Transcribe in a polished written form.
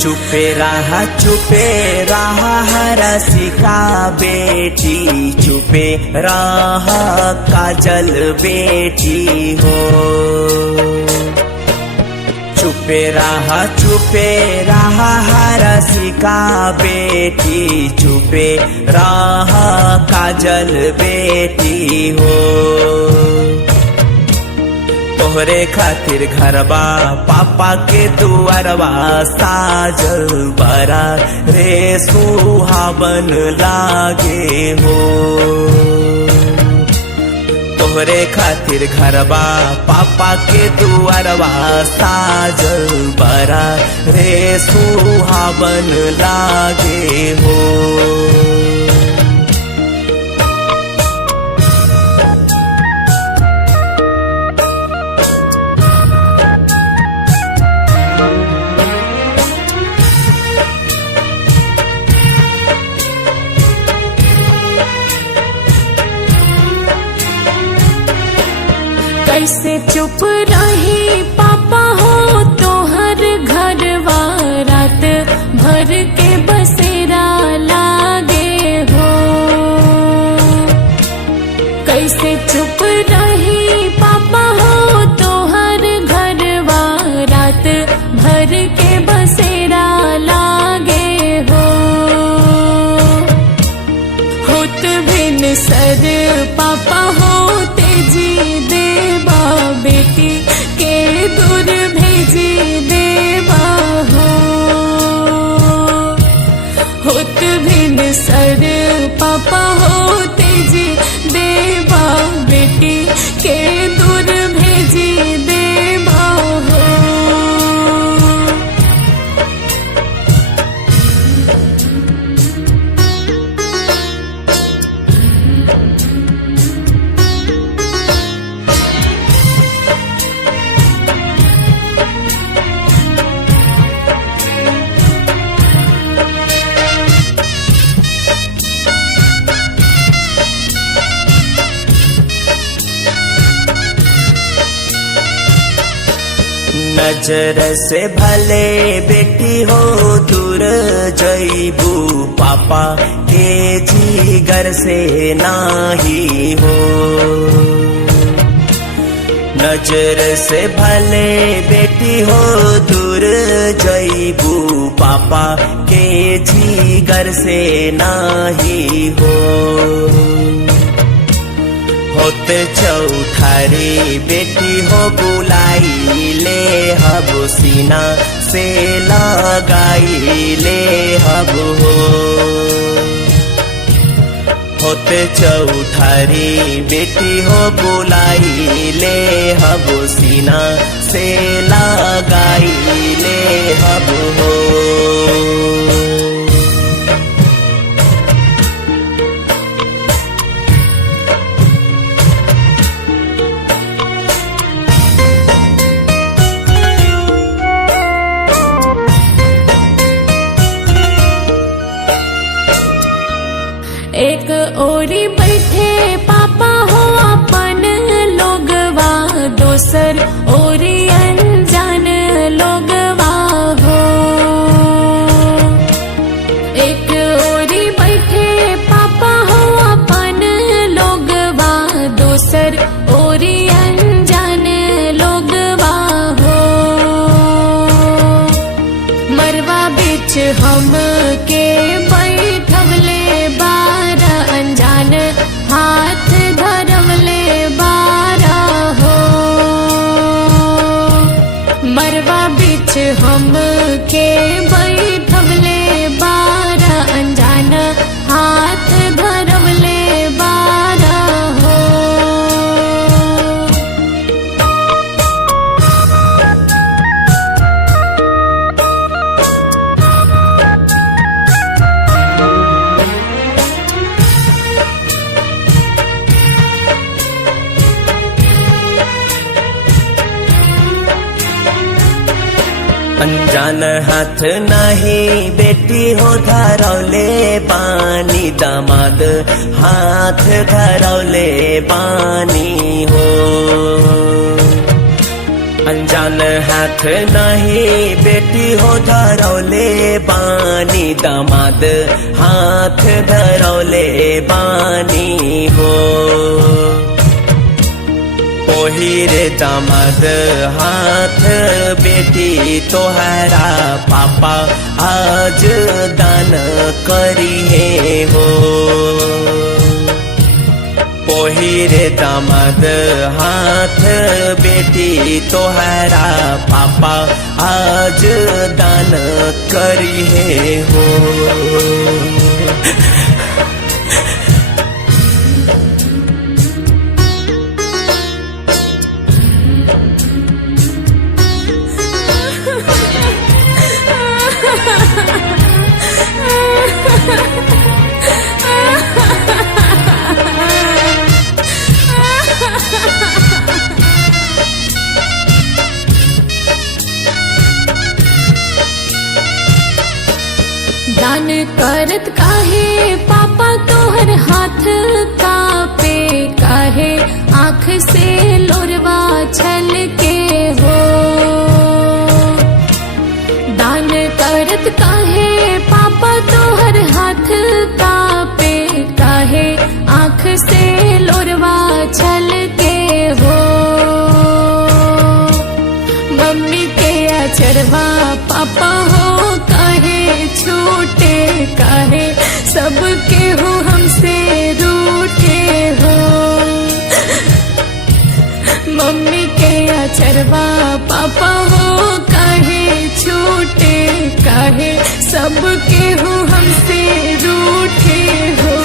चुपे रहा रसिका बेटी, चुपे रहा काजल बेटी हो। चुपे रहा रसिका बेटी, चुपे रहा काजल बेटी हो। तोहरे खातिर घरबा पापा के दुआरवा साजल बरा रे सुहावन लागे हो। तोहरे खातिर घरबा पापा के दुआरवा साजल बरा रे सुहावन लागे हो। कैसे चुप रही पापा हो तोहर घरवा, रात भर के बसेरा लागे हो। कैसे चुप रही पापा हो तोहर घरवा, रात भर के बसेरा लागे हो। होत भिन सर पापा होते जी देवा, बेटी के दूर भेजी देवा हो। होत भिन सर पापा होते जी देवा, बेटी के दूर भेजी देवा हो। नजर से भले बेटी हो दूर जईबू, पापा के जिगर से नाही हो। नजर से भले बेटी हो दूर जईबू, पापा के जिगर से नाही हो। होते चौठारी बेटी हो बुलाई ले हब, सीना से लगाई ले हब हो। होते चौठारी बेटी हो बुलाई ले हब, सीना से लगाई ले हब हो। एक ओरी बैठे पापा हो अपन लोगवा, दोसर ओरी अनजान लोगवा हो। एक ओरी बैठे पापा हो अपन लोगवा, दोसर ओरी अनजान लोगवा हो। मरवा बिच हम के बैठवले बारा, अनजान हाथ धरवले बारा हो। मरवा बिच हम के बैठवले बारा, अनजान हाथ धरवले बारा हो। अनजान हाथ नहीं बेटी हो धरौले बानी, दामाद हाथ धरौले बानी हो। अनजान हाथ नहीं बेटी हो धरौले बानी, दामाद हाथ धरौले बानी हो। ओहिरे दामाद हाथ बेटी तोहरा पापा आज दान करिए हो। ओहिरे दामाद हाथ बेटी तोहरा पापा आज दान करिए हो। दान करत काहे पापा तोहर हाथ कापे, काहे आँख से लोरवा छलके हो। दान करत काहे पापा तोहर हाथ कापे, काहे आँख से लोरवा छलके हो। मम्मी के अचरवा पापा हो काहे छूटे, काहे सबके हो हमसे रूठे हो। मम्मी के अचरवा पापा हो काहे छूटे, काहे सबके हो हमसे रूठे हो।